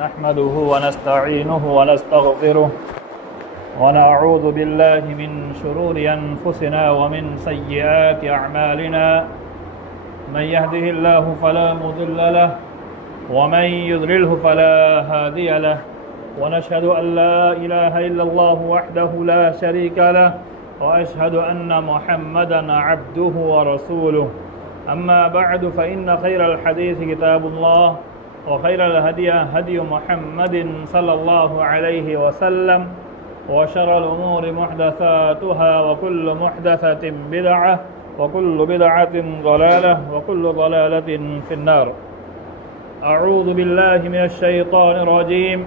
नहमदुहु व नस्तईनुहु व नस्तगफिरुह व नअऊज़ु बिल्लाहि मिन शुरूरि अनफुसिना व मिन सय्यिआति अअमालिना मन यहदिहिल्लाहु फला मुदिल्ल लहु व मन युद्लिल्हु फला हादिय लहु व नशहदु अन ला इलाहा इल्लल्लाहु वहदहु ला शरीका लहु व अशहदु अन्न मुहम्मदन अब्दुहु व रसूलुहु अम्मा बअद फ़इन्न खैरल हदीस किताबुल्लाह व खैरल हदी हदी मुहम्मदिन सल्लल्लाहु अलैहि वसल्लम व शर्रल उमूरि मुहदसातुहा व कुल्लु मुहदसतिन बिदअह व कुल्लु बिदअतिन ज़लालह व कुल्लु ज़लालतिन फिन्नार। अऊज़ु बिल्लाहि मिनश शैतानिर रजीम।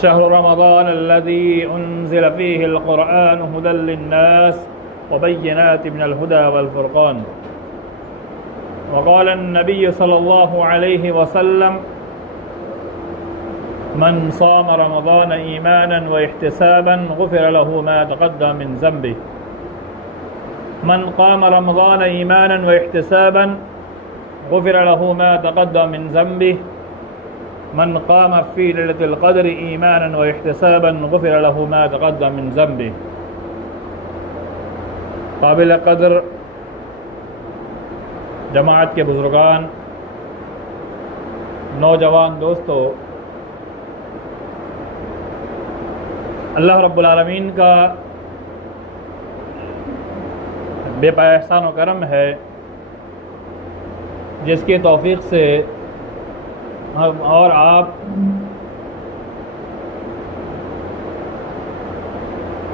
शहरु रमज़ानल्लज़ी उन्ज़िल फ़ीहिल क़ुरआनु हुदल लिन्नास व बय्यिनातिन मिनल हुदा वल फ़ुरक़ान। वक़ाल अन्नबी सल्लल्लाहु अलैहि वसल्लम मन साम रमज़ान ईमानन व इहतिसाबन गुफ़िर लहु मा तक़द्दम मिन ज़ंबिह। मन क़ाम रमज़ान ईमानन व इहतिसाबन गुफ़िर लहु मा तक़द्दम मिन ज़ंबिह। मन क़ाम फ़ी लैलतिल क़द्र ईमानन व इहतिसाबन गुफ़िर लहु मा तक़द्दम मिन ज़ंबिह। काबिल क़द्र जमाअत के बुज़ुर्गान, नौजवान दोस्तों, अल्लाह रब्बुल आलमीन का बेपाया एहसान व करम है जिसकी तौफ़ीक़ से हम और आप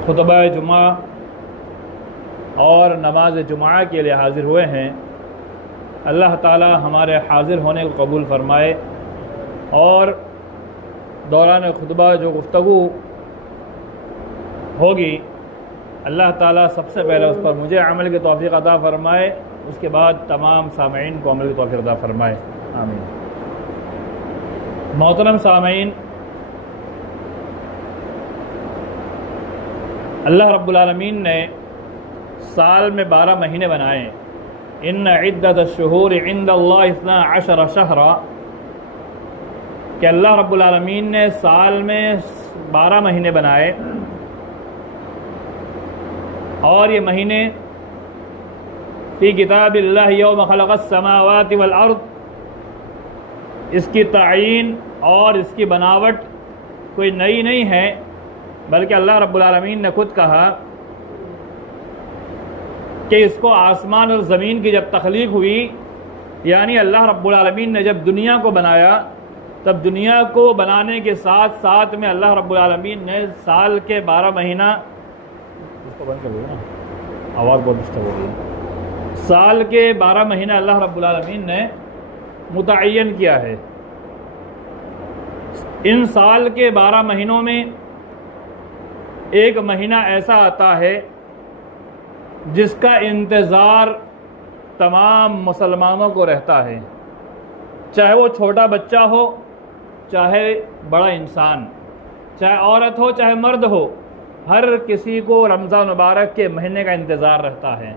खुतबा जुमा और नमाज जुमा के लिए हाज़िर हुए हैं। अल्लाह ताला हमारे हाज़िर होने को कबूल फ़रमाए और दौरान खुतबा जो गुफ्तगू होगी अल्लाह ताला सबसे पहले उस पर मुझे अमल की तौफ़ीक़ अता फ़रमाए, उसके बाद तमाम सामईन को अमल की तौफ़ीक़ अता फ़रमाए, आमीन। मोहतरम सामईन, अल्लाह रब्बुल आलमीन ने साल में 12 महीने बनाए। इन्ना इद्दतुश्शुहूर इंदल्लाह 12 शहरा, कि अल्लाह रब्बुल आलमीन ने साल में 12 महीने बनाए और ये महीने फ़ी किताबिल्लाह यौम खलक़स समावाति वल अर्द, इसकी तायीन और इसकी बनावट कोई नई नहीं है, बल्कि अल्लाह रब्बुल आलमीन ने खुद कहा कि इसको आसमान और ज़मीन की जब तख्लीक हुई, यानी अल्लाह रब्बुल आलमीन ने जब दुनिया को बनाया, तब दुनिया को बनाने के साथ साथ में अल्लाह रब्बुल आलमीन ने साल के 12 महीना, इसको बंद कर दो ना, आवाज़ बहुत डिस्टर्ब हो रही है। साल के 12 महीना अल्लाह रब्बुल आलमीन ने मुतअय्यन किया है। इन साल के 12 महीनों में एक महीना ऐसा आता है जिसका इंतज़ार तमाम मुसलमानों को रहता है, चाहे वो छोटा बच्चा हो, चाहे बड़ा इंसान, चाहे औरत हो, चाहे मर्द हो, हर किसी को रमज़ान मुबारक के महीने का इंतज़ार रहता है।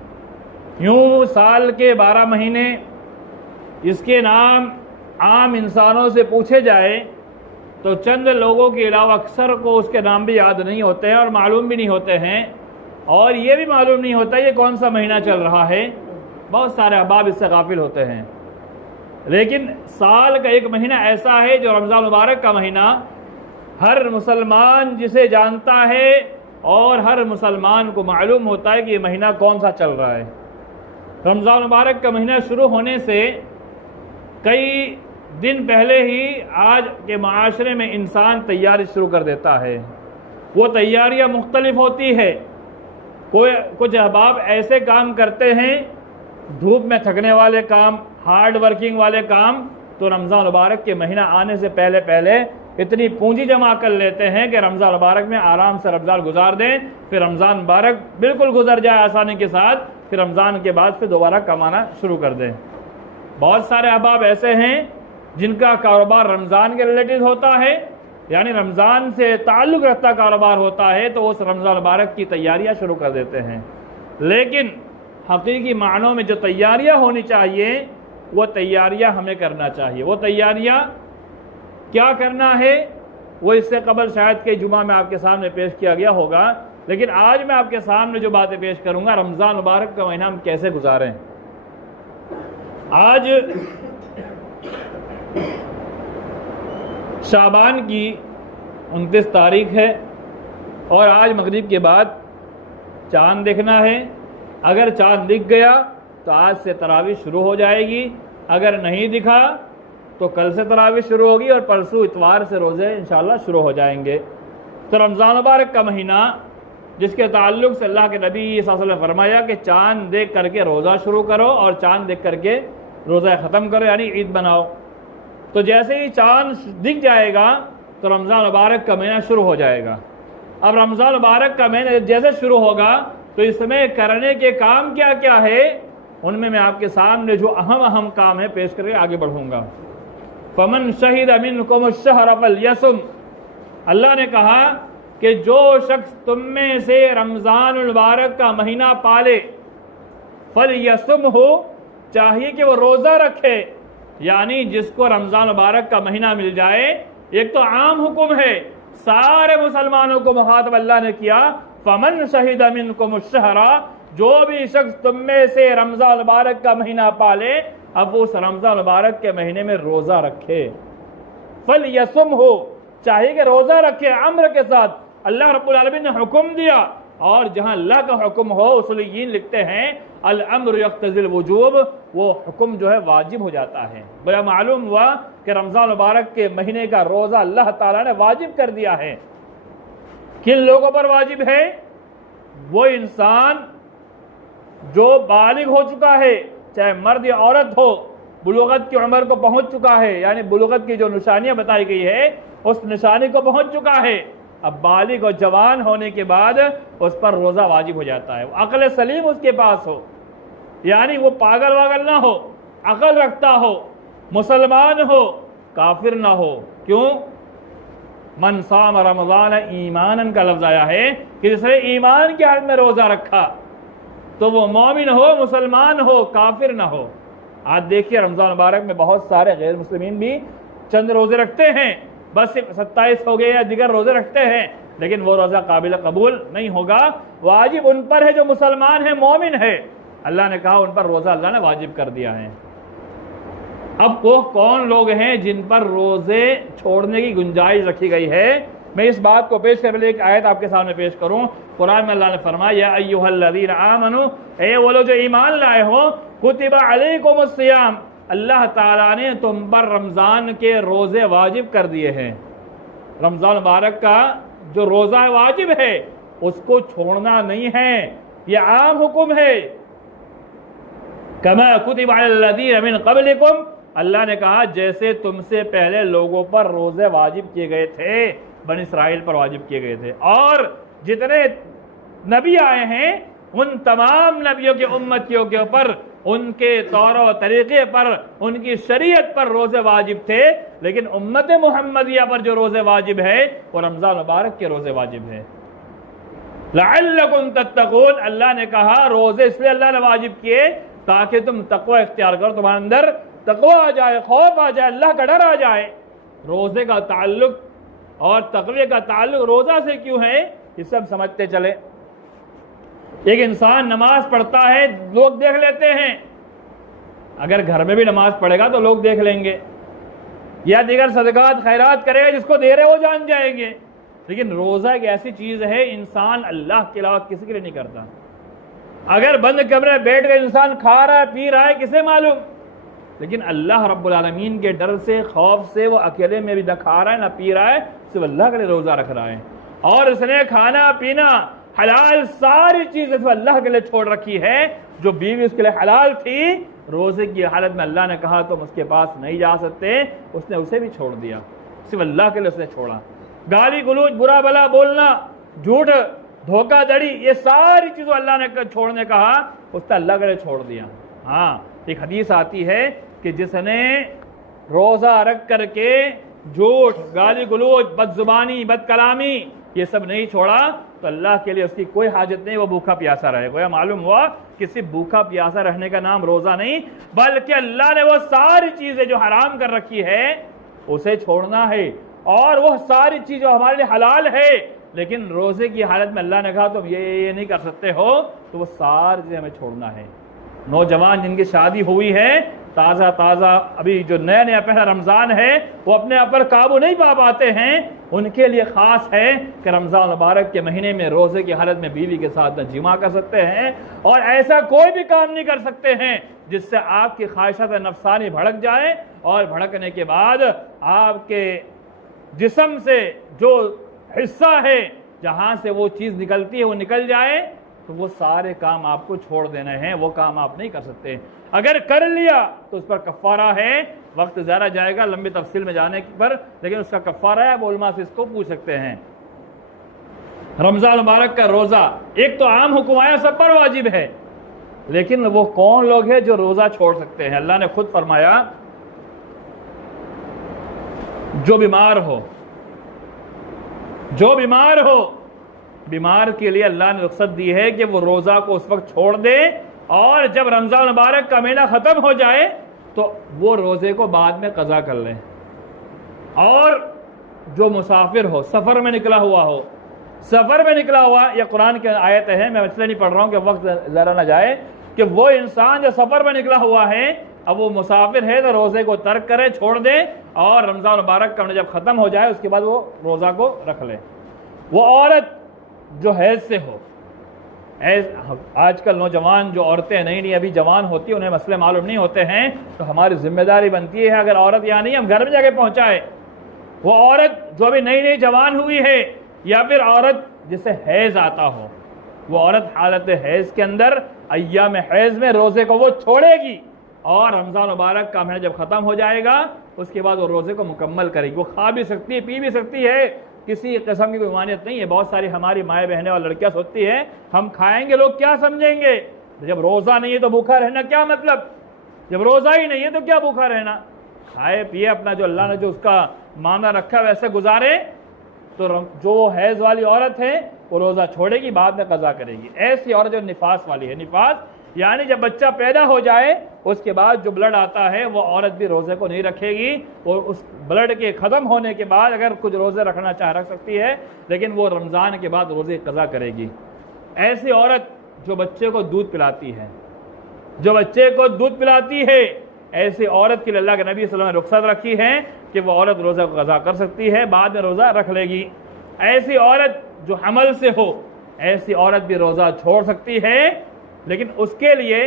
यूँ साल के 12 महीने, इसके नाम आम इंसानों से पूछे जाए तो चंद लोगों के अलावा अक्सर को उसके नाम भी याद नहीं होते हैं और मालूम भी नहीं होते हैं, और ये भी मालूम नहीं होता ये कौन सा महीना चल रहा है। बहुत सारे अहबाब इससे गाफिल होते हैं। लेकिन साल का एक महीना ऐसा है जो रमज़ान मुबारक का महीना हर मुसलमान जिसे जानता है और हर मुसलमान को मालूम होता है कि ये महीना कौन सा चल रहा है। रमज़ान मुबारक का महीना शुरू होने से कई दिन पहले ही आज के माशरे में इंसान तैयारी शुरू कर देता है। वो तैयारियाँ मुख्तलिफ होती है। कुछ अहबाब ऐसे काम करते हैं, धूप में थकने वाले काम, हार्ड वर्किंग वाले काम, तो रमज़ान मुबारक के महीना आने से पहले पहले इतनी पूंजी जमा कर लेते हैं कि रमज़ान मुबारक में आराम से रमज़ान गुजार दें, फिर रमज़ान मुबारक बिल्कुल गुजर जाए आसानी के साथ, फिर रमज़ान के बाद फिर दोबारा कमाना शुरू कर दें। बहुत सारे अहबाब ऐसे हैं जिनका कारोबार रमज़ान के रिलेटेड होता है, यानी रमज़ान से ताल्लुक़ रखता कारोबार होता है, तो उस रमज़ान मुबारक की तैयारियां शुरू कर देते हैं। लेकिन हकीकी मानों में जो तैयारियां होनी चाहिए वो तैयारियां हमें करना चाहिए। वो तैयारियां क्या करना है वो इससे कबल शायद के जुमा में आपके सामने पेश किया गया होगा, लेकिन आज मैं आपके सामने जो बातें पेश करूंगा, रमज़ान मुबारक का महीना हम कैसे गुजारें। आज शाबान की 29 तारीख है और आज मगरिब के बाद चांद देखना है। अगर चांद दिख गया तो आज से तरावी शुरू हो जाएगी, अगर नहीं दिखा तो कल से तरावी शुरू होगी और परसों इतवार से रोज़े इंशाअल्लाह शुरू हो जाएंगे। तो रमज़ान मुबारक का महीना जिसके ताल्लुक़ से अल्लाह के नबी सल्लल्लाहु अलैहि वसल्लम ने फरमाया कि चांद देख करके रोज़ा शुरू करो और चांद देख करके रोज़ा ख़त्म करो, यानी ईद बनाओ। तो जैसे ही चांद दिख जाएगा तो रमज़ान मुबारक का महीना शुरू हो जाएगा। अब रमज़ान मुबारक का महीना जैसे शुरू होगा तो इसमें करने के काम क्या क्या है, उनमें मैं आपके सामने जो अहम काम है पेश करके आगे बढ़ूंगा। फमन शहीद मिनकुम अश-शहर फलयसुम, अल्लाह ने कहा कि जो शख्स तुम में से रमज़ान मुबारक का महीना पाले, फलयसुम हो, चाहिए कि वो रोज़ा रखे। यानी जिसको रमज़ान मुबारक का महीना मिल जाए, एक तो आम हुक्म है, सारे मुसलमानों को मुखातब अल्लाह ने किया, फमन शहीद मिनकुम अश-शहरा, जो भी शख्स तुम में से रमज़ान मुबारक का महीना पाले, अब वो उस रमज़ान मुबारक के महीने में रोज़ा रखे। फलयसुम हो, चाहिए कि रोज़ा रखे, अम्र के साथ। अल्लाह रब्बुल आलमीन ने हुक्म दिया, और जहां अल्लाह का हुक्म हो, उसूलियीन लिखते हैं अल अम्र यक्तज़िल वुजूब, वो हुक्म जो है वाजिब हो जाता है। बड़ा मालूम हुआ कि रमज़ान मुबारक के महीने का रोज़ा अल्लाह ताला ने वाजिब कर दिया है। किन लोगों पर वाजिब है? वो इंसान जो बालिग हो चुका है, चाहे मर्द या औरत हो, बुलुगत की उम्र को पहुंच चुका है, यानी बुलुगत की जो निशानियां बताई गई है उस निशानी को पहुंच चुका है। अब बालिग और जवान होने के बाद उस पर रोज़ा वाजिब हो जाता है। अक्ल सलीम उसके पास हो, यानी वो पागल वागल ना हो, अक्ल रखता हो, मुसलमान हो, काफिर ना हो। क्यों? मन साम रमज़ान ईमानन का लफ्ज़ आया है कि जिसने ईमान की हालत में रोज़ा रखा तो वो मोमिन हो, मुसलमान हो, काफिर ना हो। आज देखिए रमज़ान मुबारक में बहुत सारे गैर मुस्लिमीन भी चंद रोज़े रखते हैं, बस 27 हो गए या दिगर रोज़े रखते हैं, लेकिन वो रोज़ा काबिल कबूल नहीं होगा। वाजिब उन पर है जो मुसलमान है, मोमिन है। अल्लाह ने कहा उन पर रोज़ा अल्लाह ने वाजिब कर दिया है। अब वो कौन लोग हैं जिन पर रोज़े छोड़ने की गुंजाइश रखी गई है, मैं इस बात को पेश करने एक आयत आपके सामने पेश करूं। कुरान में अल्लाह ने फरमाया, या अय्युहल्लज़ीना आमनू, ए वो लोग जो ईमान लाए हो, कुतिबा अलैकुमुस्सियाम, अल्लाह ताला ने तुम पर रमज़ान के रोज़े वाजिब कर दिए हैं। रमज़ान मुबारक का जो रोज़ा वाजिब है उसको छोड़ना नहीं है, यह आम हुक्म है। कमा कुतिबा अलल्लज़ीना मिन क़ब्लिकुम, अल्लाह ने कहा जैसे तुमसे पहले लोगों पर रोज़े वाजिब किए गए थे, बनी इसराइल पर वाजिब किए गए थे, और जितने नबी आए हैं उन तमाम नबियों के उम्मतियों के ऊपर उनके तौर और तरीके पर, उनकी शरीयत पर रोज़े वाजिब थे। लेकिन उम्मत मुहम्मदिया पर जो रोज़े वाजिब है वो रमज़ान मुबारक के रोज़े वाजिब है। लअल्लकुम तत्तकून, अल्लाह ने कहा रोज़े इसलिए अल्लाह ने वाजिब किए ताकि तुम तकवा इख्तियार करो, तुम्हारे अंदर तकवा आ जाए, खौफ आ जाए, अल्लाह का डर आ जाए। रोज़े का ताल्लुक और तकवे का ताल्लुक रोज़ा से क्यों है, ये सब समझते चले। एक इंसान नमाज पढ़ता है, लोग देख लेते हैं, अगर घर में भी नमाज पढ़ेगा तो लोग देख लेंगे, या दीगर सदकात खैरात करेगा, जिसको दे रहे वो जान जाएंगे। लेकिन रोज़ा एक ऐसी चीज़ है इंसान अल्लाह के अलावा किसी के लिए नहीं करता। अगर बंद कमरे में बैठ कर इंसान खा रहा है, पी रहा है, किसे मालूम, लेकिन अल्लाह रब्बुल आलमीन के डर से, खौफ से वो अकेले में भी न खा रहा है, न पी रहा है, सिर्फ अल्लाह के लिए रोज़ा रख रहा है। और उसने खाना पीना हलाल सारी चीज़ें सिर्फ अल्लाह के लिए छोड़ रखी है। जो बीवी उसके लिए हलाल थी, रोज़े की हालत में अल्लाह ने कहा तुम उसके पास नहीं जा सकते, उसने उसे भी छोड़ दिया, सिर्फ अल्लाह के लिए उसने छोड़ा। गाली गलौज, बुरा भला बोलना, झूठ, धोखाधड़ी, ये सारी चीज़ों अल्लाह ने छोड़ने कहा, उसने अल्लाह के लिए छोड़ दिया। हाँ, एक हदीस आती है कि जिसने रोज़ा रख करके झूठ, गाली गलौज, बदजुबानी, बदकलामी, ये सब नहीं छोड़ा तो अल्लाह के लिए उसकी कोई हाजत नहीं, वो भूखा प्यासा रहे। गोया मालूम हुआ किसी भूखा प्यासा रहने का नाम रोजा नहीं, बल्कि अल्लाह ने वो सारी चीजें जो हराम कर रखी है उसे छोड़ना है, और वो सारी चीज जो हमारे लिए हलाल है लेकिन रोजे की हालत में अल्लाह ने कहा तुम ये नहीं कर सकते हो, तो वो सारी चीजें हमें छोड़ना है। नौजवान जिनकी शादी हुई है, ताज़ा ताज़ा अभी जो नया नया पहला रमज़ान है, वो अपने आप पर काबू नहीं पा पाते हैं, उनके लिए ख़ास है कि रमज़ान मुबारक के महीने में रोज़े की हालत में बीवी के साथ न जिमा कर सकते हैं और ऐसा कोई भी काम नहीं कर सकते हैं जिससे आपकी ख्वाहिशात नफसानी भड़क जाए, और भड़कने के बाद आपके जिस्म से जो हिस्सा है जहाँ से वो चीज़ निकलती है वो निकल जाए, तो वो सारे काम आपको छोड़ देने हैं, वो काम आप नहीं कर सकते। अगर कर लिया तो उस पर कफ़ारा है, वक्त ज़्यादा जाएगा लंबी तफसील में जाने पर, लेकिन उसका कफ़ारा है, वो उलमा से इसको पूछ सकते हैं। रमज़ान मुबारक का रोज़ा एक तो आम हुक्म आया सब पर वाजिब है, लेकिन वो कौन लोग हैं जो रोज़ा छोड़ सकते हैं? अल्लाह ने खुद फरमाया जो बीमार हो, जो बीमार हो, बीमार के लिए अल्लाह ने रुख्सत दी है कि वो रोज़ा को उस वक्त छोड़ दे, और जब रमज़ान मुबारक का महीना ख़त्म हो जाए तो वो रोज़े को बाद में क़ज़ा कर लें। और जो मुसाफिर हो, सफ़र में निकला हुआ हो, सफ़र में निकला हुआ, यह कुरान की आयत है, मैं इसलिए नहीं पढ़ रहा हूँ कि वक्त ज़रा ना जाए, कि वो इंसान जो सफ़र में निकला हुआ है, अब वो मुसाफिर है तो रोज़े को तर्क करे, छोड़ दे, और रमज़ान मुबारक का महीना जब ख़त्म हो जाए उसके बाद वो रोज़ा को रख ले। वो औरत जो हैज़ से हो, आजकल नौजवान जो औरतें नई नई अभी जवान होती हैं, उन्हें मसले मालूम नहीं होते हैं, तो हमारी जिम्मेदारी बनती है अगर औरत यहाँ नहीं हम घर में जाके पहुँचाए। वो औरत जो अभी नई नई जवान हुई है, या फिर औरत जिसे हैज़ आता हो, वो औरत हालत हैज़ के अंदर अय्याम हैज़ में रोज़े को वो छोड़ेगी, और रमज़ान मुबारक का महीना जब ख़त्म हो जाएगा उसके बाद वो रोज़े को मुकम्मल करेगी। वो खा भी सकती है, पी भी सकती है, किसी किस्म की कोई मानियत नहीं है। बहुत सारी हमारी माएँ बहनें और लड़कियां सोचती हैं हम खाएंगे लोग क्या समझेंगे, जब रोज़ा नहीं है तो भूखा रहना क्या मतलब, जब रोज़ा ही नहीं है तो क्या भूखा रहना। खाए पिए, अपना जो अल्लाह ने जो उसका मामला रखा है वैसे गुजारे। तो जो हैज़ वाली औरत है वो रोज़ा छोड़ेगी, बाद में क़ज़ा करेगी। ऐसी औरत जो निफास वाली है, निफास यानी जब बच्चा पैदा हो जाए उसके बाद जो ब्लड आता है, वो औरत भी रोज़े को नहीं रखेगी, और उस ब्लड के ख़त्म होने के बाद अगर कुछ रोज़े रखना चाहे रख सकती है, लेकिन वो रमज़ान के बाद रोज़े क़ज़ा करेगी। ऐसी औरत जो बच्चे को दूध पिलाती है, जो बच्चे को दूध पिलाती है, ऐसी औरत के लिए अल्लाह के नबी सल्लल्लाहु अलैहि वसल्लम ने रुख्सत रखी है कि वो औरत रोज़ा को क़ज़ा कर सकती है, बाद में रोज़ा रख लेगी। ऐसी औरत जो हमल से हो, ऐसी औरत भी रोज़ा छोड़ सकती है, लेकिन उसके लिए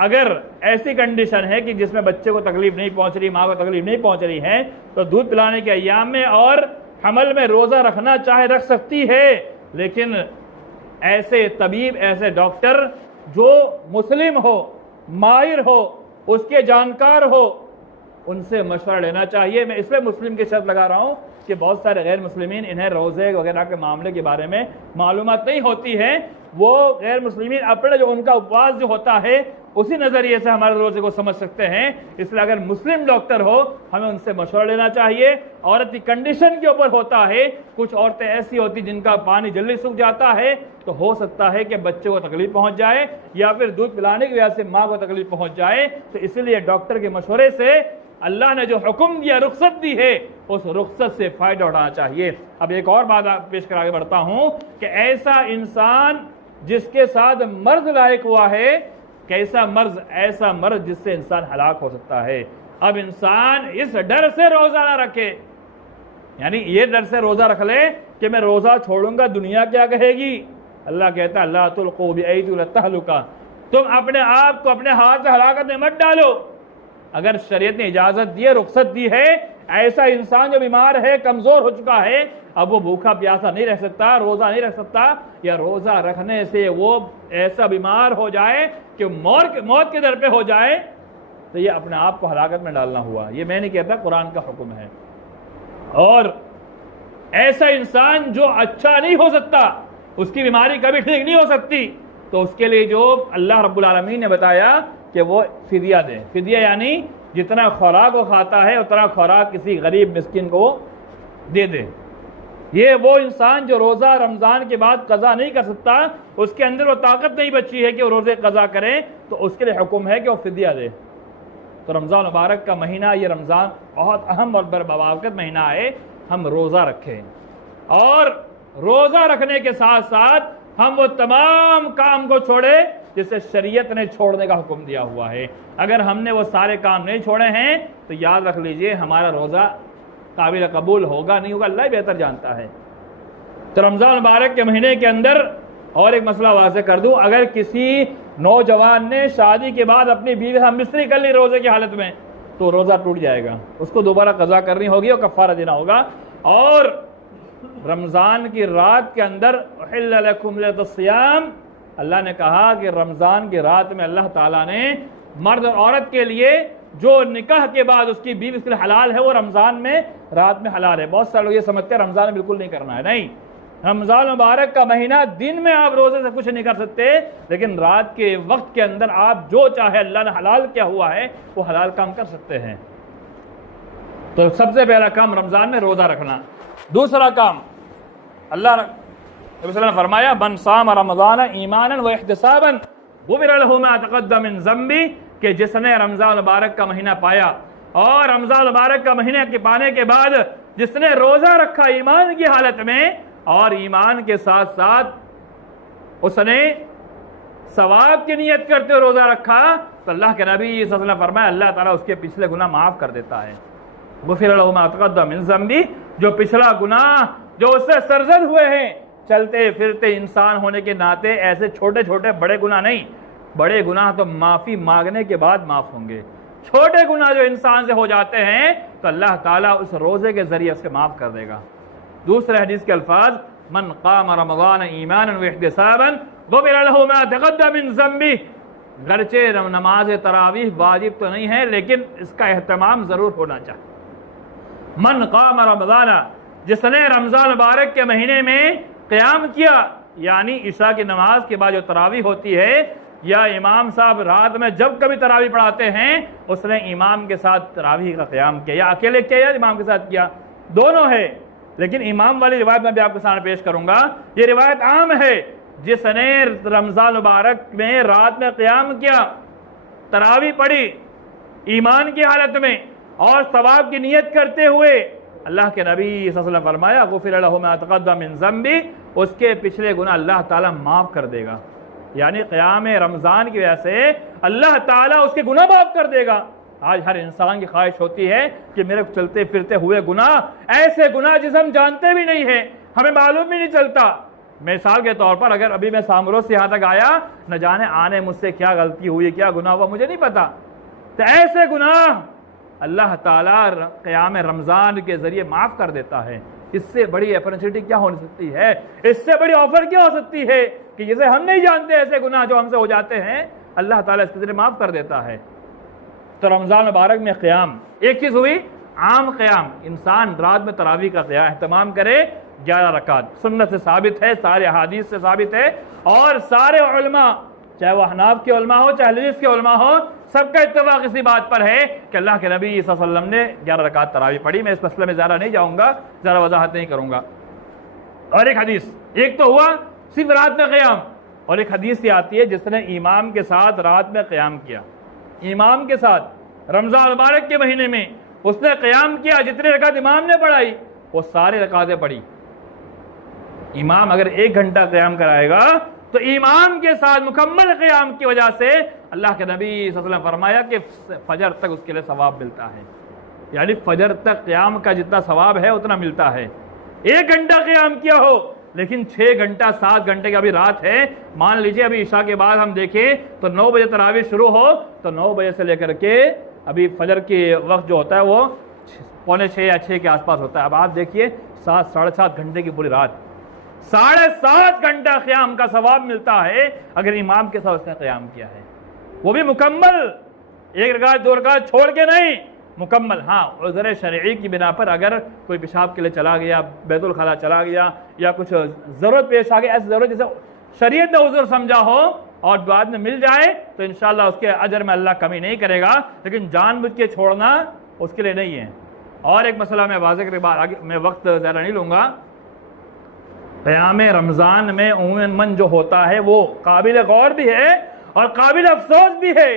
अगर ऐसी कंडीशन है कि जिसमें बच्चे को तकलीफ नहीं पहुंच रही, माँ को तकलीफ नहीं पहुंच रही है, तो दूध पिलाने के अय्याम में और हमल में रोज़ा रखना चाहे रख सकती है। लेकिन ऐसे तबीब, ऐसे डॉक्टर जो मुस्लिम हो, माहिर हो, उसके जानकार हो, उनसे मशवरा लेना चाहिए। मैं इसलिए मुस्लिम की शर्त लगा रहा हूँ कि बहुत सारे गैर मुस्लिमीन इन्हें रोज़े वगैरह के मामले के बारे में मालूमात नहीं होती है। वो गैर मुस्लिमीन अपने जो उनका उपवास जो होता है उसी नज़रिए से हमारे रोज़े को समझ सकते हैं। इसलिए अगर मुस्लिम डॉक्टर हो हमें उनसे मशवरा लेना चाहिए। औरत की कंडीशन के ऊपर होता है, कुछ औरतें ऐसी होती जिनका पानी जल्दी सूख जाता है, तो हो सकता है कि बच्चे को तकलीफ पहुंच जाए या फिर दूध पिलाने की वजह से माँ को तकलीफ पहुंच जाए। तो इसलिए डॉक्टर के मशवरे से अल्लाह ने जो हुक्म दिया, रुख्सत दी है, उस रुख्सत से फ़ायदा उठाना चाहिए। अब एक और बात पेश कर आगे बढ़ता हूँ कि ऐसा इंसान जिसके साथ मर्ज लायक हुआ है, कैसा मर्ज, ऐसा मर्ज जिससे इंसान हलाक हो सकता है। अब इंसान इस डर से रोज़ा ना रखे, यानी ये डर से रोज़ा रख ले कि मैं रोज़ा छोड़ूंगा दुनिया क्या कहेगी। अल्लाह कहता है अल्लाह तुल्क़ू बिअयदिकुम इला तहलुका, तुम अपने आप को अपने हाथ से हलाकत में मत डालो। अगर शरीयत ने इजाज़त दी है, रुख्सत दी है, ऐसा इंसान जो बीमार है, कमज़ोर हो चुका है, अब वो भूखा प्यासा नहीं रह सकता, रोज़ा नहीं रख सकता, या रोज़ा रखने से वो ऐसा बीमार हो जाए कि मौत के दर पे हो जाए, तो ये अपने आप को हलाकत में डालना हुआ। ये मैं नहीं कहता, कुरान का हुक्म है। और ऐसा इंसान जो अच्छा नहीं हो सकता, उसकी बीमारी कभी ठीक नहीं हो सकती, तो उसके लिए जो अल्लाह रब्बुल आलमीन ने बताया कि वो फिदिया दे। फिदिया यानी जितना खुराक वो खाता है उतना खुराक किसी गरीब मिस्किन को दे दे। ये वो इंसान जो रोज़ा रमज़ान के बाद कज़ा नहीं कर सकता, उसके अंदर वो ताकत नहीं बची है कि वो रोज़े कज़ा करे, तो उसके लिए हुक्म है कि वो फिदिया दे। तो रमज़ान मुबारक का महीना, ये रमज़ान बहुत अहम और बरबाबरकत महीना है। हम रोज़ा रखें और रोज़ा रखने के साथ साथ हम वो तमाम काम को छोड़े जिसे शरीयत ने छोड़ने का हुक्म दिया हुआ है। अगर हमने वो सारे काम नहीं छोड़े हैं तो याद रख लीजिए हमारा रोज़ा काबिल कबूल होगा नहीं होगा, अल्लाह बेहतर जानता है। तो रमज़ान मुबारक के महीने के अंदर और एक मसला वाज़ेह कर दूं, अगर किसी नौजवान ने शादी के बाद अपनी बीवी से मिस्त्री कर ली रोज़े की हालत में, तो रोज़ा टूट जाएगा, उसको दोबारा कज़ा करनी होगी और कफ़ारा देना होगा। और रमज़ान की रात के अंदर उहिल्ल लकुम लैलतुस्सियाम, अल्लाह ने कहा कि रमज़ान की रात में अल्लाह ताला ने मर्द और औरत के लिए जो निकाह के बाद उसकी बीवी उसके लिए हलाल है, वो रमज़ान में रात में हलाल है। बहुत सारे लोग ये समझते हैं रमज़ान में बिल्कुल नहीं करना है, नहीं। रमज़ान मुबारक का महीना दिन में आप रोज़े से कुछ नहीं कर सकते, लेकिन रात के वक्त के अंदर आप जो चाहे अल्लाह ने हलाल किया हुआ है वो हलाल काम कर सकते हैं। तो सबसे पहला काम रमज़ान में रोज़ा रखना। दूसरा काम, अल्लाह ने फरमाया मन साम रमज़ान ईमानन व इहतिसाबन गुफ़िर लहु मा तक़द्दम मिन ज़म्बी, कि जिसने रमज़ान मुबारक का महीना पाया और रमज़ान मुबारक का महीने के पाने के बाद जिसने रोज़ा रखा ईमान की हालत में और ईमान के साथ साथ उसने सवाब की नियत करते हुए रोज़ा रखा, तो अल्लाह के नबी सल्लल्लाहु अलैहि वसल्लम फरमाया अल्लाह ताला उसके पिछले गुनाह माफ़ कर देता है। गुफ़िर लहु मा तक़द्दम मिन ज़म्बी, जो पिछला गुनाह जो उससे सरज़द हुए हैं, चलते फिरते इंसान होने के नाते ऐसे छोटे छोटे बड़े गुनाह नहीं, बड़े गुनाह तो माफ़ी मांगने के बाद माफ़ होंगे। छोटे गुनाह जो इंसान से हो जाते हैं तो अल्लाह ताला उस रोज़े के ज़रिए उसके माफ़ कर देगा। दूसरे हदीस के अल्फाज, मन क़ाम रमज़ान ईमानन व इहतिसाबन गुफ़िर लहु मा तक़द्दम मिन ज़म्बी, गरचे नमाज तरावीह वाजिब तो नहीं है, लेकिन इसका एहतमाम ज़रूर होना चाहिए। मन क़ाम रमज़ान, जिसने रमज़ान मुबारक के महीने में क़याम किया, यानी इशा की नमाज के बाद जो तरावीह होती है, या इमाम साहब रात में जब कभी तरावी पढ़ाते हैं उसने इमाम के साथ तरावीह का क़याम किया, या अकेले किया या इमाम के साथ किया, दोनों है। लेकिन इमाम वाली रिवायत में भी आपके सामने पेश करूंगा। ये रिवायत आम है, जिसने रमज़ान मुबारक में रात में क़याम किया, तरावी पढ़ी ईमान की हालत में और सवाब की नियत करते हुए, अल्लाह के नबी सल्लल्लाहु अलैहि वसल्लम फरमाया गुफ़िर लहु मा तक़द्दम मिन ज़म्बी, उसके पिछले गुनाह अल्लाह ताला माफ़ कर देगा। यानी क़याम रमज़ान की वजह से अल्लाह ताला उसके गुनाह माफ़ कर देगा। आज हर इंसान की ख्वाहिश होती है कि मेरे चलते फिरते हुए गुनाह, ऐसे गुनाह जिसे हम जानते भी नहीं है, हमें मालूम भी नहीं चलता। मिसाल के तौर पर अगर अभी मैं सामरों से यहाँ तक आया, न जाने आने मुझसे क्या गलती हुई, क्या गुनाह हुआ, मुझे नहीं पता। तो ऐसे गुनाह अल्लाह ताला क़याम रमज़ान के ज़रिए माफ़ कर देता है। इससे बड़ी अपॉर्चुनिटी क्या हो सकती है, इससे बड़ी ऑफर क्या हो सकती है कि जिसे हम नहीं जानते, ऐसे गुनाह जो हमसे हो जाते हैं अल्लाह ताला इसके ज़रिए माफ़ कर देता है। तो रमज़ान मुबारक में क़याम, एक चीज़ हुई आम क़याम, इंसान रात में तरावी का एहतमाम करे 11 रकात, सुन्नत से साबित है, सारे अहादीस से साबित है, और सारे उलमा, चाहे वह हनाफ के उलमा हो चाहे हदीस के उलमा हो, सबका इत्तफाक इसी बात पर है कि अल्लाह के नबी सल्लल्लाहु अलैहि वसल्लम ने 11 रकात तरावी पढ़ी। मैं इस मसले में ज़्यादा नहीं जाऊँगा, ज़्यादा वजाहत नहीं करूँगा। और एक हदीस, एक तो हुआ सिर्फ रात में क़याम, और एक हदीस ये आती है जिसने इमाम के साथ रात में क़याम किया, इमाम के साथ रमज़ान मुबारक के महीने में उसने क़याम किया, जितने रकात इमाम ने पढ़ाई वो सारे रकातें पढ़ी। इमाम अगर 1 घंटा क़याम कराएगा तो इमाम के साथ मुकम्मल क़याम की वजह से अल्लाह के नबी सल्लल्लाहु अलैहि वसल्लम फरमाया कि फजर तक उसके लिए सवाब मिलता है। यानी फजर तक क़याम का जितना सवाब है उतना मिलता है। 1 घंटा क़याम किया हो, लेकिन 6 घंटा 7 घंटे की अभी रात है, मान लीजिए अभी इशा के बाद हम देखें तो 9 बजे तरावी शुरू हो, तो 9 बजे से लेकर के अभी फजर के वक्त जो होता है वो 5:45 या 6 के आसपास होता है। अब आप देखिए 7 साढ़े 7 घंटे की पूरी रात, 7.5 घंटा क़याम का सवाब मिलता है अगर इमाम के साथ उसने क़याम किया है, वो भी मुकम्मल, 1 रकात 2 रकात छोड़ के नहीं, मुकम्मल। हाँ, उज़्र शरई की बिना पर अगर कोई पेशाब के लिए चला गया, बैतुल खला चला गया, या कुछ ज़रूरत पेश आ गई, ऐसी ज़रूरत जैसे शरीयत ने उज़्र समझा हो और बाद में मिल जाए तो इंशाअल्लाह उसके अजर में अल्लाह कमी नहीं करेगा, लेकिन जानबूझ के छोड़ना उसके लिए नहीं है। और एक मसला मैं वाज़ेह के बाद आगे मैं वक्त ज़्यादा नहीं लूँगा। क़याम रमज़ान में उमूमन जो होता है वो काबिल गौर भी है और काबिल अफसोस भी है,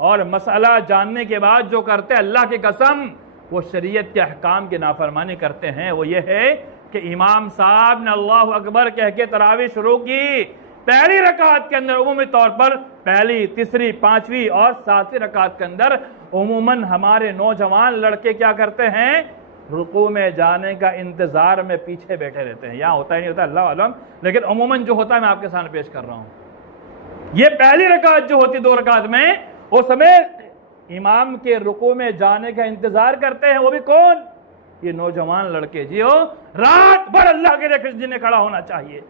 और मसला जानने के बाद जो करते हैं अल्लाह की कसम वो शरीयत के अहकाम की नाफरमानी करते हैं। वो ये है कि इमाम साहब ने अल्लाह अकबर कह के तरावी शुरू की, पहली रकात के अंदर उमूमी तौर पर पहली, तीसरी, पांचवी और सातवीं रकात के अंदर उमूमन हमारे नौजवान लड़के क्या करते हैं, रुकू में जाने का इंतजार में पीछे बैठे रहते हैं। यहाँ होता ही नहीं होता अल्लाह आलम, लेकिन उमूमन जो होता है मैं आपके सामने पेश कर रहा हूँ। ये पहली रकात जो होती 2 रकात में, उस समय इमाम के रुकू में जाने का इंतजार करते हैं। वो भी कौन, ये नौजवान लड़के जी हो, रात भर अल्लाह के लिए जिन्हें खड़ा होना चाहिए।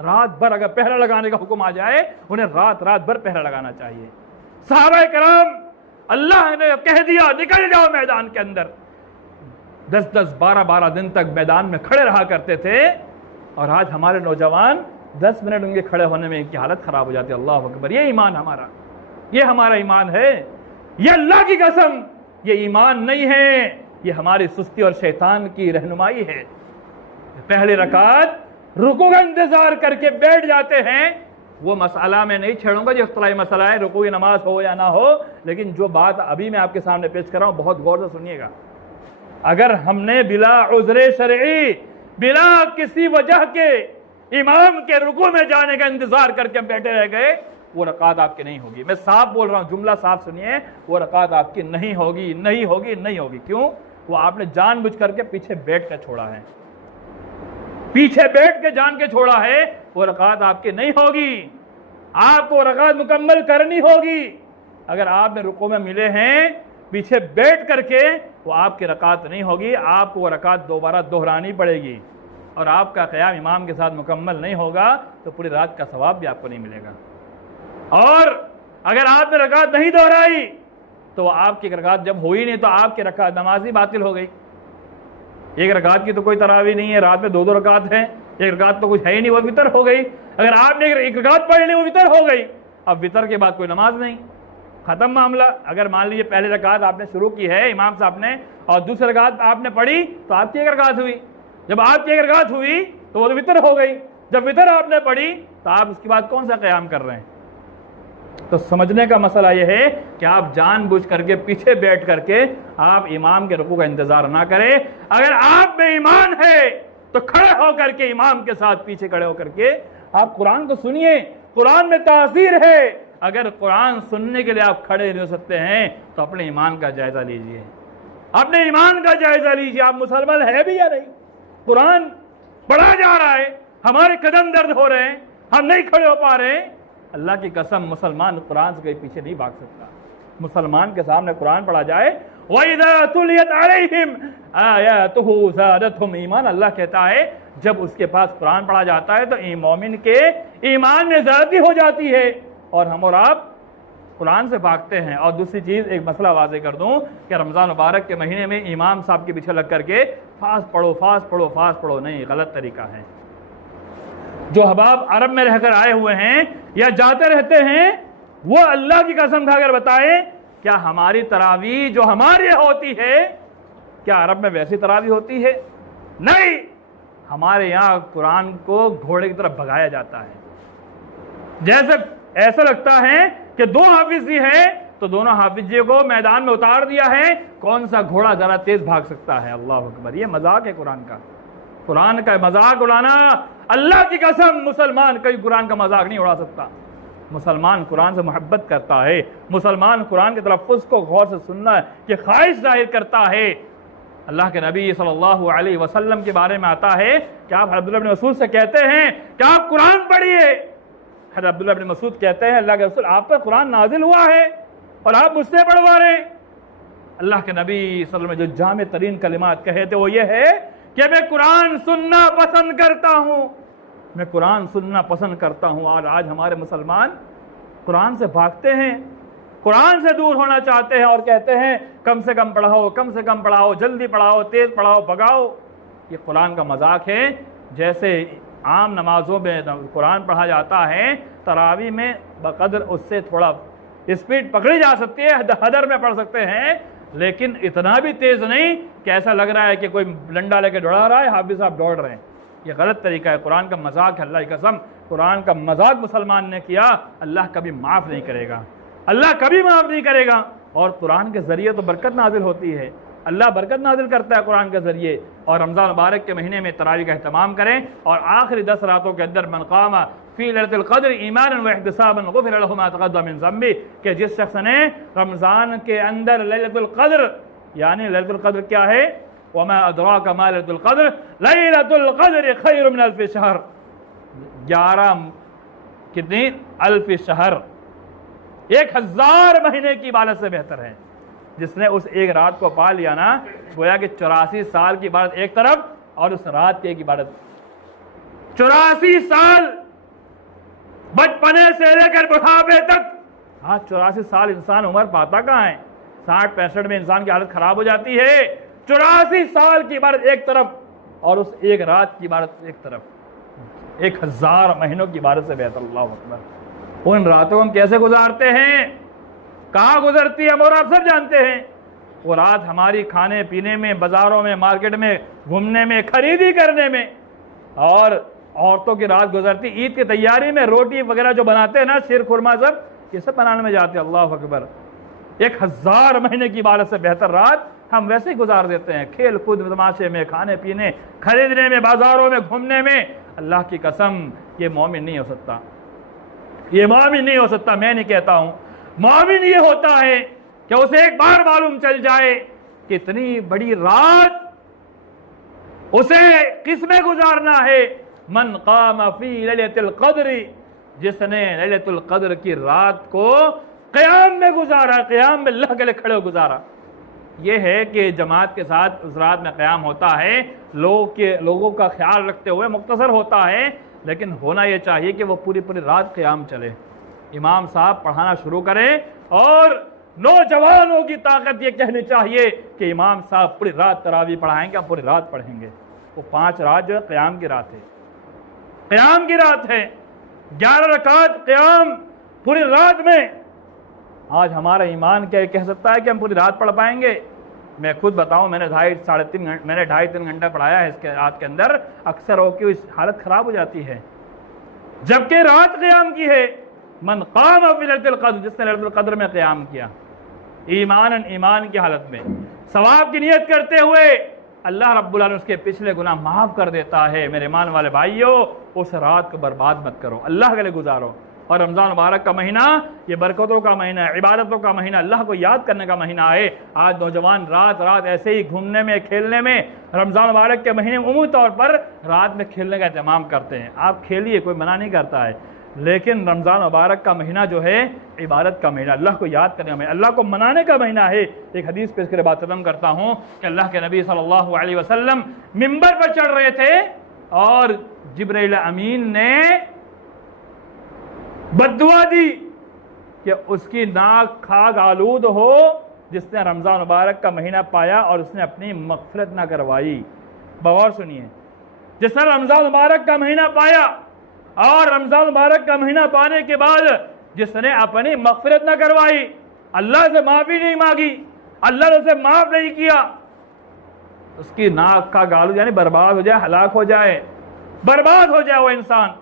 रात भर अगर पहरा लगाने का हुक्म आ जाए उन्हें रात भर पहरा लगाना चाहिए। सहाबा कराम अल्लाह ने कह दिया निकल जाओ मैदान के अंदर, 10-10, 12-12 दिन तक मैदान में खड़े रहा करते थे, और आज हमारे नौजवान 10 मिनट उनके खड़े होने में इनकी हालत खराब हो जाती है। अल्लाह अकबर, ये ईमान हमारा, ये हमारा ईमान है। ये अल्लाह की कसम ये ईमान नहीं है, ये हमारी सुस्ती और शैतान की रहनुमाई है। पहली रकात रुकू का इंतजार करके बैठ जाते हैं। वो मसला मैं नहीं छेड़ूंगा जो इख्तिलाफी मसला है, रुकू की नमाज हो या ना हो, लेकिन जो बात अभी मैं आपके सामने पेश कर रहा हूं बहुत गौर से सुनिएगा। अगर हमने बिला उज़्र शरई, बिला किसी वजह के इमाम के रुकू में जाने का इंतजार करके बैठे रह गए, वो रकात आपकी नहीं होगी। मैं साफ बोल रहा हूं, जुमला साफ सुनिए, वो रकात आपकी नहीं होगी, नहीं होगी, नहीं होगी। क्यों? वो आपने जानबूझ करके पीछे बैठ कर छोड़ा है, पीछे बैठ के जान के छोड़ा है। वो रकात आपकी नहीं होगी, आपको रकात मुकम्मल करनी होगी। अगर आपने रुकू में मिले हैं पीछे बैठ करके, वो आपकी रकात नहीं होगी, आपको वो रकात दोबारा दोहरानी पड़ेगी, और आपका क़याम इमाम के साथ मुकम्मल नहीं होगा तो पूरी रात का सवाब भी आपको नहीं मिलेगा। और अगर आपने रकात नहीं दोहराई तो आपकी रकात जब हुई नहीं तो आपकी रकात नमाज ही बातिल हो गई। एक रकात की तो कोई तरावी नहीं है, रात में 2-2 रकात है, एक रकात तो कुछ है ही नहीं, वो वितर हो गई। अगर आपने एक रकात पढ़ ली वो वितर हो गई, अब वितर के बाद कोई नमाज नहीं, खत्म मामला। अगर मान लीजिए पहली रकात आपने शुरू की है इमाम साहब ने और दूसरी रकात आपने पढ़ी तो आपकी एक रकात हुई, जब आपकी एक रकात हुई तो वो तो वितर हो गई। जब वितर आपने पढ़ी तो आप उसके बाद कौन सा क़याम कर रहे हैं? तो समझने का मसला यह है कि आप जानबूझ करके पीछे बैठ करके आप इमाम के रुकू का इंतजार ना करें। अगर आप में ईमान है तो खड़े होकर के इमाम के साथ पीछे खड़े होकर के आप कुरान को सुनिए, कुरान में तासीर है। अगर कुरान सुनने के लिए आप खड़े नहीं हो सकते हैं तो अपने ईमान का जायजा लीजिए, अपने ईमान का जायजा लीजिए, आप मुसलमान है भी या नहीं। कुरान पढ़ा जा रहा है, हमारे कदम दर्द हो रहे हैं, हम नहीं खड़े हो पा रहे हैं। अल्लाह की कसम मुसलमान कुरान से कहीं पीछे नहीं भाग सकता। मुसलमान के सामने कुरान पढ़ा जाए, वइज़ा तुलियत अलैहिम आयातुहु ज़ादतहुम ईमान, अल्लाह कहता है जब उसके पास कुरान पढ़ा जाता है तो मोमिन के ईमान में ज़्यादती हो जाती है, और हम और आप कुरान से भागते हैं। और दूसरी चीज़ एक मसला वाज़ेह कर दूं कि रमज़ान मुबारक के महीने में इमाम साहब के पीछे लग करके फास्ट पढ़ो, फास्ट पढ़ो, फास्ट पढ़ो, नहीं, गलत तरीका है। जो अहबाब अरब में रहकर आए हुए हैं या जाते रहते हैं, वो अल्लाह की कसम खाकर बताएं, क्या हमारी तरावी जो हमारे यहाँ होती है क्या अरब में वैसी तरावी होती है? नहीं, हमारे यहाँ कुरान को घोड़े की तरफ भगाया जाता है। जैसे ऐसा लगता है कि 2 हाफिज ही है तो दोनों हाफिजियों को मैदान में उतार दिया है, कौन सा घोड़ा जरा तेज भाग सकता है। अल्लाह अकबर, ये मजाक है कुरान का। कुरान का मजाक उड़ाना, अल्लाह की कसम मुसलमान कभी कुरान का मजाक नहीं उड़ा सकता। मुसलमान कुरान से मोहब्बत करता है, मुसलमान कुरान के तलफ़्फ़ुज़ को गौर से सुनना की ख्वाहिश जाहिर करता है। अल्लाह के नबी सल्लल्लाहु अलैहि वसल्लम के बारे में आता है कि आप अब्दुल्लाह इब्न मसूद से कहते हैं कि आप कुरान पढ़िए। अब्दुल्लाह इब्न मसूद कहते हैं अल्लाह के रसूल आप पर कुरान नाजिल हुआ है और आप मुझसे पढ़वा रहे हैं। अल्लाह के नबी सल्लल्लाहु अलैहि वसल्लम जो जामे तरीन कलिमात कहे थे वो ये है कि मैं कुरान सुनना पसंद करता हूँ, मैं कुरान सुनना पसंद करता हूँ। और आज हमारे मुसलमान कुरान से भागते हैं, कुरान से दूर होना चाहते हैं और कहते हैं कम से कम पढ़ाओ, कम से कम पढ़ाओ, जल्दी पढ़ाओ, तेज पढ़ाओ, भगाओ। ये कुरान का मजाक है। जैसे आम नमाजों में कुरान पढ़ा जाता है, तरावी में बकदर उससे थोड़ा स्पीड पकड़ी जा सकती है, हदर में पढ़ सकते हैं, लेकिन इतना भी तेज नहीं कि ऐसा लग रहा है कि कोई डंडा लेके दौड़ा रहा है, हाफिज साहब दौड़ रहे हैं। ये गलत तरीका है, कुरान का मजाक है। अल्लाह की कसम, कुरान का मजाक मुसलमान ने किया, अल्लाह कभी माफ़ नहीं करेगा, अल्लाह कभी माफ़ नहीं करेगा। और कुरान के ज़रिए तो बरकत नाजिल होती है, अल्लाह बरकत नाजिल करता है कुरान के ज़रिए। और रमज़ान मुबारक के महीने में तरावी का अहतमाम करें, और आखिरी 10 रातों के अंदर मन क़ामा फ़ी लैलतुल क़द्र ईमानन व इहतिसाबन गुफ़िर लहु मा तक़द्दम मिन ज़म्बी, कि जिस शख्स ने रमज़ान के अंदर लैलतुल क़द्र, यानी लैलतुल क़द्र क्या है, वमा अदराका मा लैलतुल क़द्र, लैलतुल क़द्र खैरुम मिन अल्फ़ि शहर, 11 कितनी अल्फ़ शहर, 1000 महीने की इबादत से बेहतर है। जिसने उस एक रात को पा लिया ना, गोया कि 84 साल की इबादत एक तरफ और उस रात की एक इबादत। 84 साल बचपने से लेकर बुढ़ापे तक। हाँ, 84 साल इंसान उम्र पाता कहाँ है, 60-65 में इंसान की हालत खराब हो जाती है। 84 साल की इबादत एक तरफ और उस एक रात की इबादत एक तरफ, 1000 महीनों की इबादत से बेहतर। अल्लाह अकबर। उन रातों को हम कैसे गुजारते हैं, कहाँ गुजरती है, और आप सब जानते हैं। वो रात हमारी खाने पीने में, बाजारों में, मार्केट में घूमने में, खरीदी करने में, और औरतों की रात गुजरती ईद की तैयारी में, रोटी वगैरह जो बनाते हैं ना, शीर खुरमा सब, ये सब बनाने में जाते हैं। अल्लाह अकबर। 1000 महीने की इबादत से बेहतर रात हम वैसे ही गुजार देते हैं, खेल कूद तमाशे में, खाने पीने, खरीदने में, बाजारों में घूमने में। अल्लाह की कसम, ये मोमिन नहीं हो सकता, ये मोमिन नहीं हो सकता। मैं नहीं कहता हूं, मोमिन ये होता है कि उसे एक बार मालूम चल जाए कि इतनी बड़ी रात उसे किसमें गुजारना है। मन क़ाम फ़ी लैलतुल क़द्र, जिसने लैलतुल क़द्र की रात को क़याम में गुजारा, क़याम में अल्लाह के लिए खड़े गुजारा। यह है कि जमात के साथ उस रात में क़याम होता है, लोगों का ख्याल रखते हुए मुख्तसर होता है, लेकिन होना यह चाहिए कि वो पूरी पूरी रात क़याम चले। इमाम साहब पढ़ाना शुरू करें और नौजवानों की ताकत ये कहनी चाहिए कि इमाम साहब पूरी रात तरावी पढ़ाएंगे, हम पूरी रात पढ़ेंगे। वो 5 रात जो है क़याम की रात है, क़याम की रात है, 11 रकात क़याम पूरी रात में। आज हमारा ईमान क्या कह सकता है कि हम पूरी रात पढ़ पाएंगे। मैं खुद बताऊं, मैंने 2.5-3 घंटा पढ़ाया है इसके रात के अंदर, अक्सर हो कि हालत ख़राब हो जाती है, जबकि रात क़याम की है। मन क़ाम फ़ी लैलतुल क़द्र, जिसने लैलतुल क़द्र में क़याम किया, ईमान की हालत में, सवाब की नियत करते हुए, अल्लाह रब्बुल आलमीन उसके पिछले गुनाह माफ़ कर देता है। मेरे ईमान वाले भाइयों, उस रात को बर्बाद मत करो, अल्लाह के लिए गुजारो। और रमज़ान मुबारक का महीना ये बरकतों का महीना है, इबादतों का महीना, अल्लाह को याद करने का महीना है। आज नौजवान रात रात ऐसे ही घूमने में, खेलने में, रमज़ान मुबारक के महीने में उमूमी तौर पर रात में खेलने का इंतजाम करते हैं। आप खेलिए, कोई मना नहीं करता है, लेकिन रमज़ान मुबारक का महीना जो है इबादत का महीना, अल्लाह को याद करने का महीना, अल्लाह को मनाने का महीना है। एक हदीस पे इसके बात खत्म करता हूँ कि अल्लाह के नबी सल्लल्लाहु अलैहि वसल्लम मिंबर पर चढ़ रहे थे और जिब्रील अमीन ने बद्दुआ दी कि उसकी नाक खाक आलूद हो, जिसने रमज़ान मुबारक का महीना पाया और उसने अपनी मग़फ़िरत ना करवाई। बगौर सुनिए, जिसने रमज़ान मुबारक का महीना पाया और रमज़ान मुबारक का महीना पाने के बाद जिसने अपनी मग़फ़िरत ना करवाई, अल्लाह से माफ़ी नहीं मांगी, अल्लाह ने उसे माफ़ नहीं किया, उसकी नाक का गालू यानी बर्बाद हो जाए, हलाक हो जाए, बर्बाद हो जाए वो इंसान।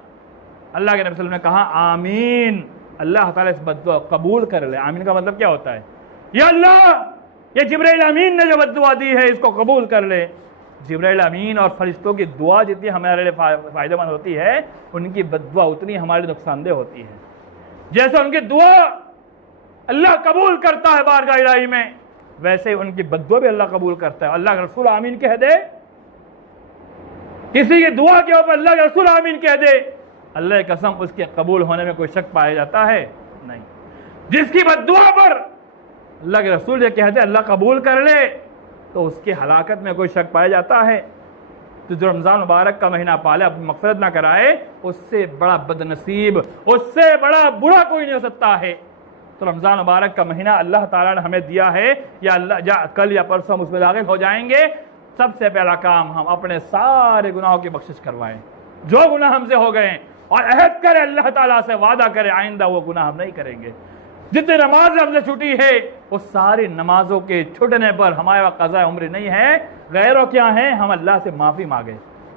अल्लाह के नबी सल्लल्लाहु अलैहि वसल्लम ने कहा आमीन, अल्लाह ताला इस बद्दुआ कबूल कर ले। आमीन का मतलब क्या होता है? या अल्लाह, ये जिब्रील अमीन ने जो बद्दुआ दी है इसको कबूल कर ले। जिब्रील अमीन और फरिश्तों की दुआ जितनी हमारे लिए फ़ायदेमंद होती है, उनकी बद्दुआ उतनी हमारे लिए नुकसानदेह होती है। जैसे उनकी दुआ अल्लाह कबूल करता है बारगाह इलाही में, वैसे उनकी बद्दुआ भी अल्लाह कबूल करता है। अल्लाह के रसूल आमीन कह दे, किसी की दुआ के ऊपर अल्लाह के रसूल आमीन कह दे, अल्लाह की कसम उसके कबूल होने में कोई शक पाया जाता है नहीं। जिसकी बद्दुआ पर अल्लाह के रसूल ये कहते अल्लाह कबूल कर ले, तो उसकी हलाकत में कोई शक पाया जाता है। तो जो रमज़ान मुबारक का महीना पाले, अपनी मग़फ़िरत ना कराए, उससे बड़ा बदनसीब, उससे बड़ा बुरा कोई नहीं हो सकता है। तो रमज़ान मुबारक का महीना अल्लाह ताला ने हमें दिया है, या अल्लाह या कल या परसों हम उसमें दाखिल हो जाएंगे। सबसे पहला काम, हम अपने सारे गुनाहों की बख्शिश करवाएं। जो गुनाह हमसे हो गए और अहद करे अल्लाह ताला से, वादा करे आइंदा वो गुनाह हम नहीं करेंगे। जितनी नमाज हमसे छूटी है वो सारी नमाजों के छूटने पर हमारे पास क़ज़ा उम्र नहीं है, गैरों क्या है, हम अल्लाह से माफ़ी मांगे,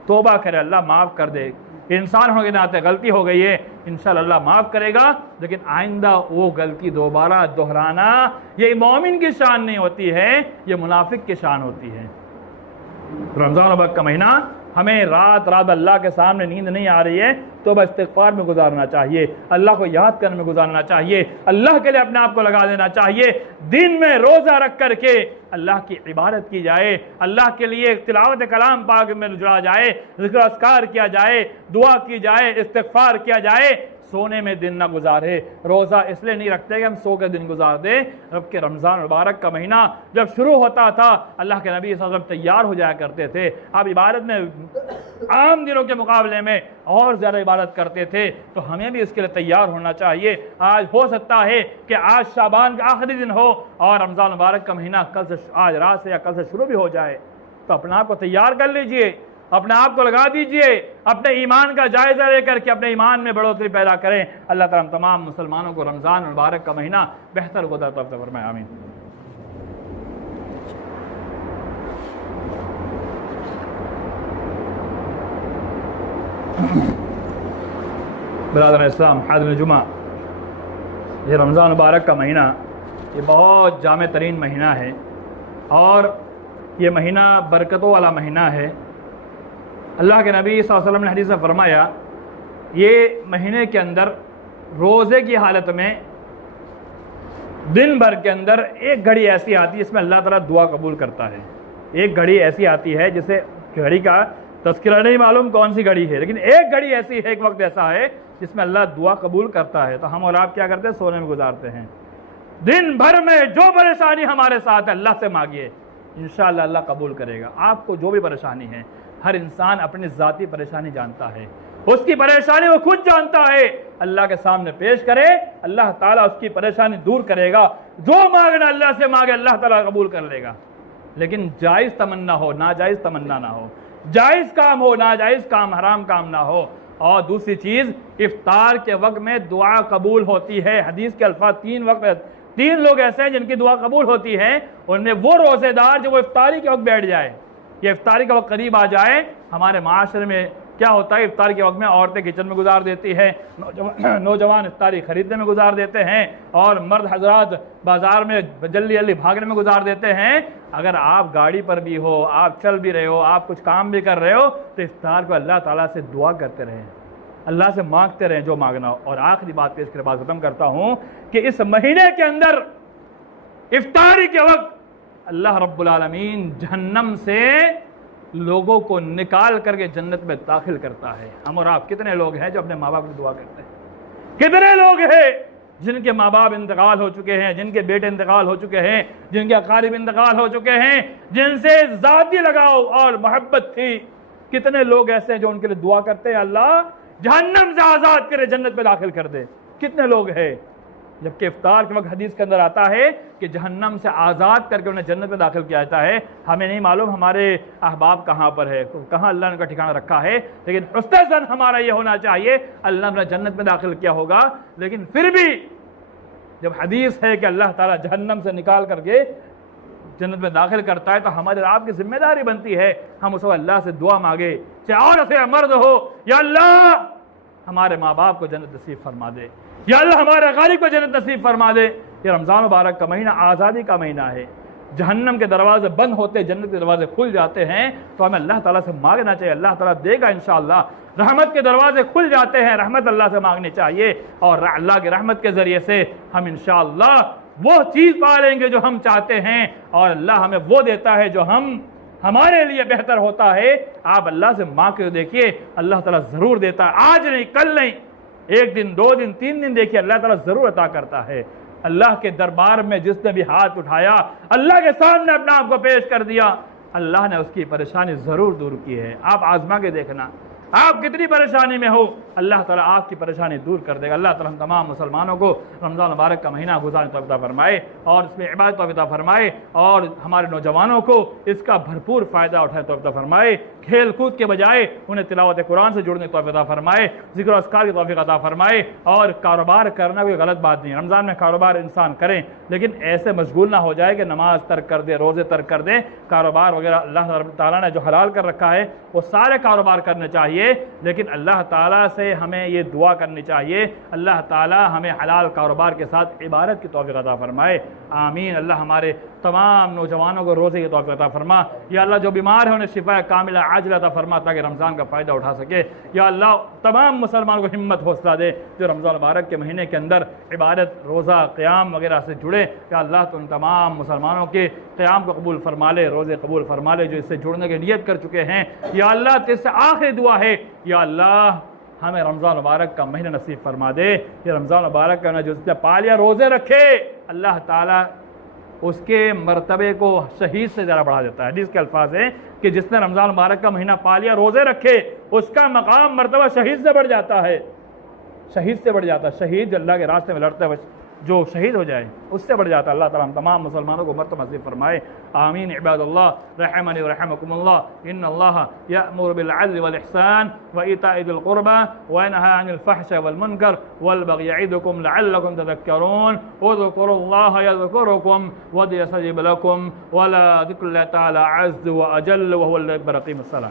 तौबा करे, अल्लाह माफ़ कर दे। इंसान होने के नाते गलती हो गई है, इंशाअल्लाह अल्लाह माफ़ करेगा, लेकिन आइंदा वो गलती दोबारा दोहराना ये मोमिन की शान नहीं होती है, ये मुनाफिक की शान होती है। रमज़ान मुबारक का महीना हमें रात रात अल्लाह के सामने नींद नहीं आ रही है तो बस इस्तिग़फ़ार में गुजारना चाहिए, अल्लाह को याद करने में गुजारना चाहिए, अल्लाह के लिए अपने आप को लगा देना चाहिए। दिन में रोज़ा रख करके अल्लाह की इबादत की जाए, अल्लाह के लिए तिलावत कलाम पाक में जुड़ा जाए, ज़िक्र अस्कार किया जाए, दुआ की जाए, इस्तिग़फ़ार किया जाए, सोने में दिन ना गुजारे। रोज़ा इसलिए नहीं रखते कि हम सो के दिन गुजार दें, जबकि रमज़ान मुबारक का महीना जब शुरू होता था अल्लाह के नबी सल्लल्लाहु अलैहि वसल्लम तैयार हो जाया करते थे। अब इबादत में आम दिनों के मुकाबले में और ज़्यादा इबादत करते थे, तो हमें भी इसके लिए तैयार होना चाहिए। आज हो सकता है कि आज शाबान का आखिरी दिन हो और रमज़ान मुबारक का महीना कल से, आज रात से या कल से शुरू भी हो जाए, तो अपने आप को तैयार कर लीजिए, अपने आप को लगा दीजिए, अपने ईमान का जायज़ा लेकर के अपने ईमान में बढ़ोतरी पैदा करें। अल्लाह ताला तमाम मुसलमानों को रमज़ान मुबारक का महीना बेहतर गुज़रता फरमाए, आमीन। बिरादर इस्लाम, हाज़िर जुमा, ये रमज़ान मुबारक का महीना ये बहुत जामे तरीन महीना है और ये महीना बरकतों वाला महीना है। अल्लाह के नबी सल्लल्लाहु अलैहि वसल्लम ने हदीस में फरमाया, ये महीने के अंदर रोज़े की हालत में दिन भर के अंदर एक घड़ी ऐसी आती है जिसमें अल्लाह ताला दुआ कबूल करता है। एक घड़ी ऐसी आती है जिसे घड़ी का तज़किरा नहीं मालूम कौन सी घड़ी है, लेकिन एक घड़ी ऐसी है, एक वक्त ऐसा है जिसमें अल्लाह दुआ कबूल करता है। तो हम और आप क्या करते हैं, सोने में गुजारते हैं। दिन भर में जो परेशानी हमारे साथ है अल्लाह से मांगिए, इंशाअल्लाह अल्लाह कबूल करेगा। आपको जो भी परेशानी है, हर इंसान अपनी ज़ाती परेशानी जानता है, उसकी परेशानी वो खुद जानता है, अल्लाह के सामने पेश करे, अल्लाह ताला उसकी परेशानी दूर करेगा। जो मांगना अल्लाह से मांगे, अल्लाह ताला कबूल कर लेगा। लेकिन जायज़ तमन्ना हो, नाजायज़ तमन्ना ना हो, जायज़ काम हो, नाजायज़ काम, हराम काम ना हो। और दूसरी चीज़, इफ्तार के वक्त में दुआ कबूल होती है। हदीस के अल्फाज तीन लोग ऐसे हैं जिनकी दुआ कबूल होती है, उनमें वो रोज़ेदार जो वो इफ्तारी के वक्त बैठ जाए, ये इफ्तारी का वक्त करीब आ जाए। हमारे माशरे में क्या होता है, इफ्तार के वक्त में औरतें किचन में गुजार देती है, नौजवान इफ्तारी खरीदने में गुजार देते हैं और मर्द हजरात बाज़ार में जल्दी जल्दी भागने में गुजार देते हैं। अगर आप गाड़ी पर भी हो, आप चल भी रहे हो, आप कुछ काम भी कर रहे हो, तो इफ्तार को अल्लाह ताला से दुआ करते रहें, अल्लाह से मांगते रहें जो मांगना हो। और आखिरी बात पे इसके बाद ख़त्म करता हूँ कि इस महीने के अंदर इफ्तारी के वक्त अल्लाह रब्बुल आलमीन जहन्नम से लोगों को निकाल करके जन्नत में दाखिल करता है। हम और आप कितने लोग हैं जो अपने माँ बाप की दुआ करते हैं? कितने लोग हैं जिनके माँ बाप इंतकाल हो चुके हैं, जिनके बेटे इंतकाल हो चुके हैं, जिनके अकारिब इंतकाल हो चुके हैं, जिनसे ज़ाती लगाव और मोहब्बत थी? कितने लोग ऐसे हैं जो उनके लिए दुआ करते हैं, अल्लाह जहन्नम से आज़ाद करे, जन्नत में दाखिल कर दे? कितने लोग हैं? जबकि इफ्तार के वक्त हदीस के अंदर आता है कि जहन्नम से आज़ाद करके उन्हें जन्नत में दाखिल किया जाता है। हमें नहीं मालूम हमारे अहबाब कहाँ पर है, कहाँ अल्लाह ने उनका ठिकाना रखा है, लेकिन हुस्न हमारा ये होना चाहिए अल्लाह ने जन्नत में दाखिल किया होगा। लेकिन फिर भी जब हदीस है कि अल्लाह ताला जहन्नम से निकाल करके जन्नत में दाखिल करता है, तो हमारे आपकी जिम्मेदारी बनती है हम उस अल्लाह से दुआ मांगे, चाहे औरत या मर्द हो, या अल्लाह हमारे माँ बाप को जन्नत नसीब फरमा दे, या अल्लाह हमारे गालिब को जन्नत नसीब फरमा दे। ये रमज़ान मुबारक का महीना आज़ादी का महीना है। जहन्नम के दरवाजे बंद होते, जन्नत के दरवाजे खुल जाते हैं, तो हमें अल्लाह ताला से मांगना चाहिए, अल्लाह ताला देगा इंशाअल्लाह। रहमत के दरवाजे खुल जाते हैं, रहमत अल्लाह से मांगनी चाहिए और अल्लाह की रहमत के ज़रिए से हम इंशाअल्लाह वो चीज़ पा लेंगे जो हम चाहते हैं और अल्लाह हमें वो देता है जो हमारे लिए बेहतर होता है। आप अल्लाह से मांग के देखिए, अल्लाह ताला ज़रूर देता है। आज नहीं, कल नहीं, एक दिन, 2 दिन, 3 दिन देखिए, अल्लाह ताला ज़रूर अता करता है। अल्लाह के दरबार में जिसने भी हाथ उठाया, अल्लाह के सामने अपने आप को पेश कर दिया, अल्लाह ने उसकी परेशानी ज़रूर दूर की है। आप आजमा के देखना, आप कितनी परेशानी में हो, अल्लाह ताला आपकी परेशानी दूर कर देगा। अल्लाह ताला हम तमाम मुसलमानों को रमज़ान मुबारक का महीना गुजारने तौफ़ीक़ अता फरमाए और इसमें इबादत अता फरमाए और हमारे नौजवानों को इसका भरपूर फ़ायदा उठाने तौफ़ीक़ अता फरमाए। खेल कूद के बजाय उन्हें तिलावत कुरान से जुड़ने तौफ़ीक़ अता फरमाए, ज़िक्र अस्कार की तौफ़ीक़ अता फरमाए। और कारोबार करना कोई गलत बात नहीं है, रमज़ान में कारोबार इंसान करें, लेकिन ऐसे मशगूल ना हो जाए कि नमाज तर्क कर दे, रोज़े तर्क कर दें। कारोबार वगैरह अल्लाह ताला ने जो हलाल कर रखा है वो सारे कारोबार करने चाहिए, लेकिन अल्लाह ताला से हमें ये दुआ करनी चाहिए, अल्लाह ताला हमें हलाल कारोबार के साथ इबादत की तौफ़ीक़ अता फरमाए। आमीन। अल्लाह हमारे तमाम नौजवानों को रोज़े की तौफ़ीक़ अता फरमा। या अल्लाह जो बीमार है उन्हें शिफा कामिला आजिला अता फरमा ताकि रमज़ान का फ़ायदा उठा सके। या अल्लाह तमाम मुसलमानों को हिम्मत हौसला दे जो रमज़ान मुबारक के महीने के अंदर इबादत, रोज़ा, क़याम वगैरह से जुड़े। या अल्लाह तो उन तमाम मुसलमानों के क़याम को कबूल फरमा ले, रोज़े कबूल फरमा ले जो इससे जुड़ने की नीयत कर चुके हैं। या अल्लाह तेरे आखिरी दुआ है, या अल्लाह हमें रमज़ान मुबारक का महीना नसीब फरमा दे। ये रमज़ान मुबारक का जो जिसने पालिया रोज़े रखे, अल्लाह ताला उसके मर्तबे को शहीद से ज़रा बढ़ा देता है। हदीस के अल्फाज हैं कि जिसने रमज़ान मुबारक का महीना पालिया, रोज़े रखे, उसका मकाम मर्तबा शहीद से बढ़ जाता है, शहीद से बढ़ जाता है। शहीद अल्लाह के रास्ते में लड़ते हुए जो शहीद हो जाए उससे बढ़ जाता है। अल्लाह ताला हम तमाम मुसलमानों को मर्तबा नसीब फरमाए। आमीन। इबादल्लाह रहमनी व रहमकुमुल्लाह, इन्नल्लाह यअमुरु बिल अदल वल इहसान व ईताइ ज़िल क़ुरबा व यनहा अनिल फ़हशा वल मुनकर वल बग़य यዒदुकुम लअल्लकुम तज़क्करून उज़्कुरुल्लाह यज़कुरुकुम वयस्तजिब लकुम व ला ज़िक्रुल्लाहि तआला अज़्ज़ व अजल व हुवल रक़ीमुस सलाम।